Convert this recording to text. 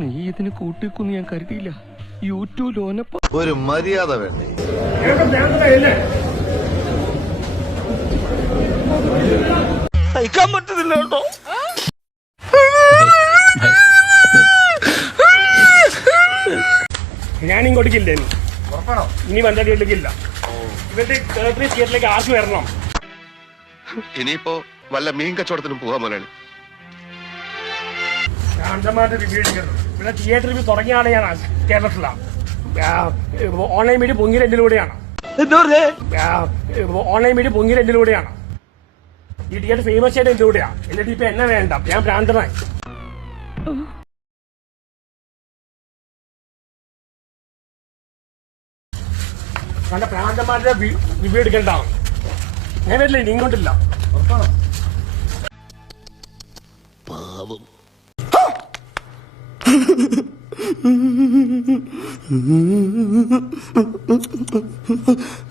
നീ ഇതിന് കൂട്ടിക്കൊന്ന് ഞാൻ കരുതിയില്ല. യൂട്യൂബ് ലോനപ്പ ഒരു മര്യാദ വേണ്ടേ? സഹിക്കാൻ പറ്റുന്നില്ല കേട്ടോ. ഞാനും കൊടുക്കില്ല ഇനി വണ്ടിയിലേക്കില്ല. ഇവരുടെ തിയേറ്ററിലേക്ക് ആർക്ക് വരണം? ഇനിയിപ്പോ വല്ല മീൻ കച്ചവടത്തിനും പോവാൻ മുതലാളി. ശാന്തമായിട്ട് റിവ്യൂ എടുക്കുന്നു. ഇവിടെ തിയേറ്റർ റിവ്യൂ തുടങ്ങിയ ആളെ ഞാൻ കേരളത്തിലാണ്. ഓൺലൈൻ മീഡിയ പൊങ്ങിയത് എന്നിലൂടെയാണ്. ഓൺലൈൻ മീഡിയ പൊങ്ങിയത് എന്നിലൂടെയാണ്. ഈ തിയേറ്റർ ഫേമസ് ആയിട്ട് എന്നിലൂടെയാണ്. എന്നിട്ട് ഇപ്പൊ എന്നെ വേണ്ട, ഞാൻ ഭ്രാന്തനായി. നല്ല പ്രാന്തന്മാരുടെ റിവ്യൂ എടുക്കേണ്ടതാണ്. ഞാൻ വരില്ല, ഇനി ഇങ്ങോട്ടില്ല. പാവം.